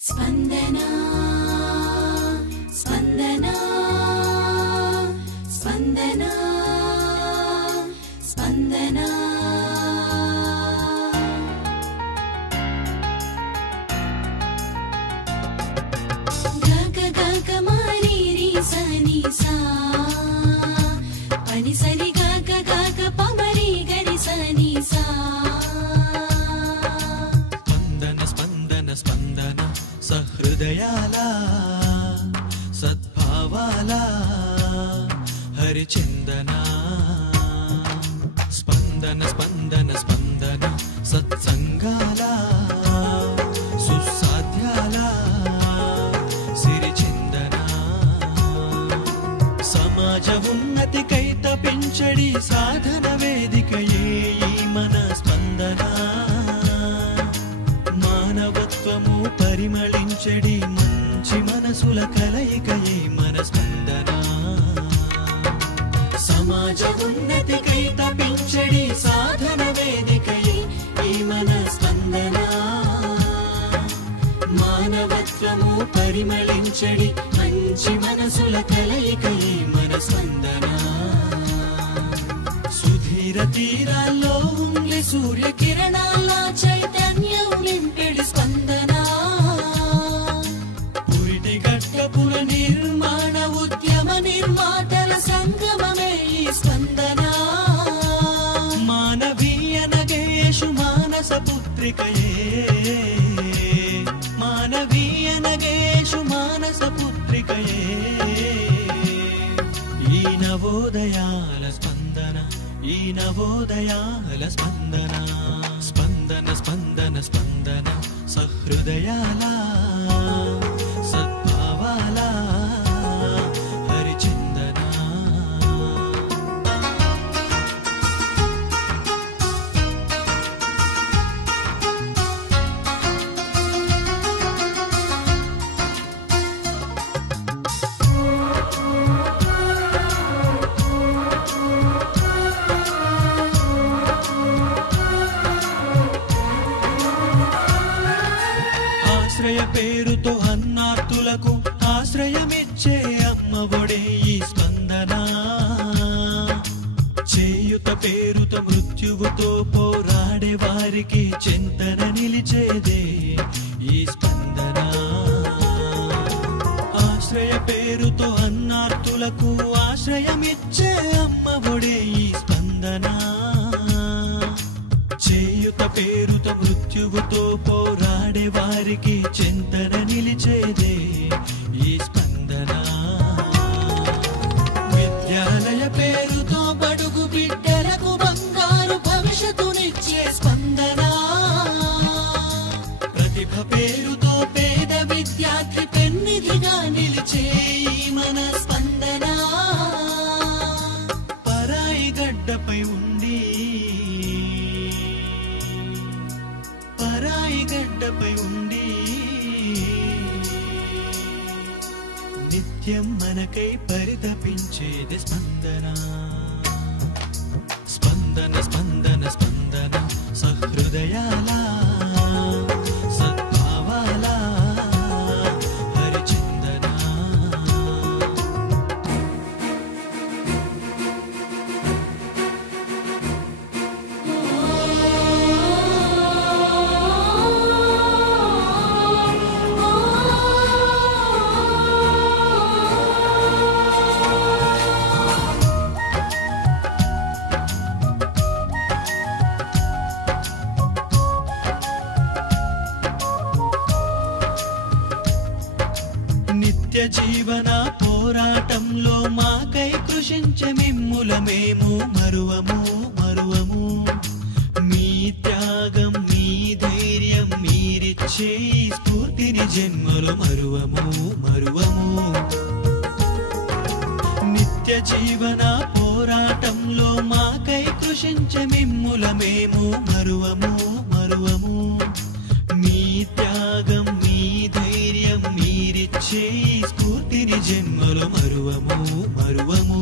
స్పందనా స్పందనా స్పందనా స్పందనా గగ గగ మారి రి సని సా పని సరి గగ గగ పమరి గరి సని సా సహృదయాల సద్భావాల హరిచందన స్పందన స్పందన స్పందన సత్సంగాల సుసాధ్యాల సిరిచందన సమాజ ఉన్నతికై తపించడి సాధన వేదికయే ఈ మన స్పందన మానవత్వము పరిమళించడి మంచి మనసుల కలయికయే మన స్పందన సమాజ ఉన్నతికై తపించడి సాధన వేదికయే ఈ మన స్పందన మానవత్వము పరిమళించడి మంచి మనసుల కలయికయే మన స్పందన సుధీర తీరాల్లో ఉండే సూర్యకిరణాల చైతన్యం నింపెడి స్పందన పురిటి గట్టపుర నిర్మాణ ఉద్యమ నిర్మాతల సంగమమే ఈ స్పందన మానవీయ నగేషు మానస పుత్రికయే మానవీయ నగేషు మానస పుత్రికయే ఈ నవోదయాల స్పందన ఈ నవోదయాల స్పందన స్పందన స్పందన స్పందన సహృదయాల సద్భావాల హరిచందన ఆశ్రయ పేరుతో అన్నార్తులకు ఆశ్రయమిచ్చే అమ్మ ఒడే ఈ స్పందన చేయుత పేరుతో మృత్యువుతో పోరాడే వారికి చింతన నిలిచేదే ఈ స్పందన ఆశ్రయ పేరుతో అన్నార్తులకు ఆశ్రయమిచ్చే అమ్మ ఒడే ఈ స్పందన చేయుత పేరుతో మృత్యువుతో పోరాడే వారికి చింతన నిలిచేదే ఈ స్పందన విద్యాలయ పేరుతో బడుగు బిడ్డలకు బంగారు భవిష్యత్తునిచ్చే స్పందన ప్రతిభ పేరుతో పేద విద్యార్థి పెన్నిధిగా నిలిచే ఈ మన స్పందన పరాయి గడ్డపై ఉండి పరాయి గడ్డపై ఉండి నిత్యం మనకై పరితపించేది స్పందన స్పందన స్పందన స్పందన సహృదయాల సద్భావాల హరిచందన నిత్య జీవన పోరాటంలో మాకై కృషించే మిమ్ముల మేము మరువము మరువము మీ త్యాగం మీ ధైర్యం మీరిచ్చే స్ఫూర్తిని జన్మలో మరువము మరువము నిత్య జీవన పోరాటంలో మాకై కృషించే మిమ్ముల మేము మరువము మరువము మీ త్యాగం మీ ధైర్యం మీరిచ్చే స్ఫూర్తిని జన్మలో మరువము మరువము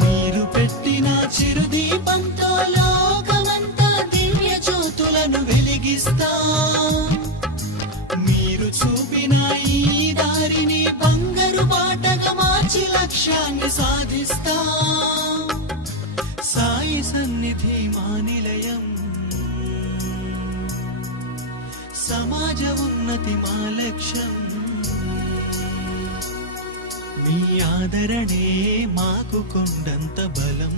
మీరు పెట్టిన చిరుదీపంతో లోకమంతా దివ్య జ్యోతులను వెలిగిస్తాం సాగిస్తాం సాయి సన్నిధి మా నిలయం సమాజ ఉన్నతి మా లక్ష్యం మీ ఆదరణే మాకు కొండంత బలం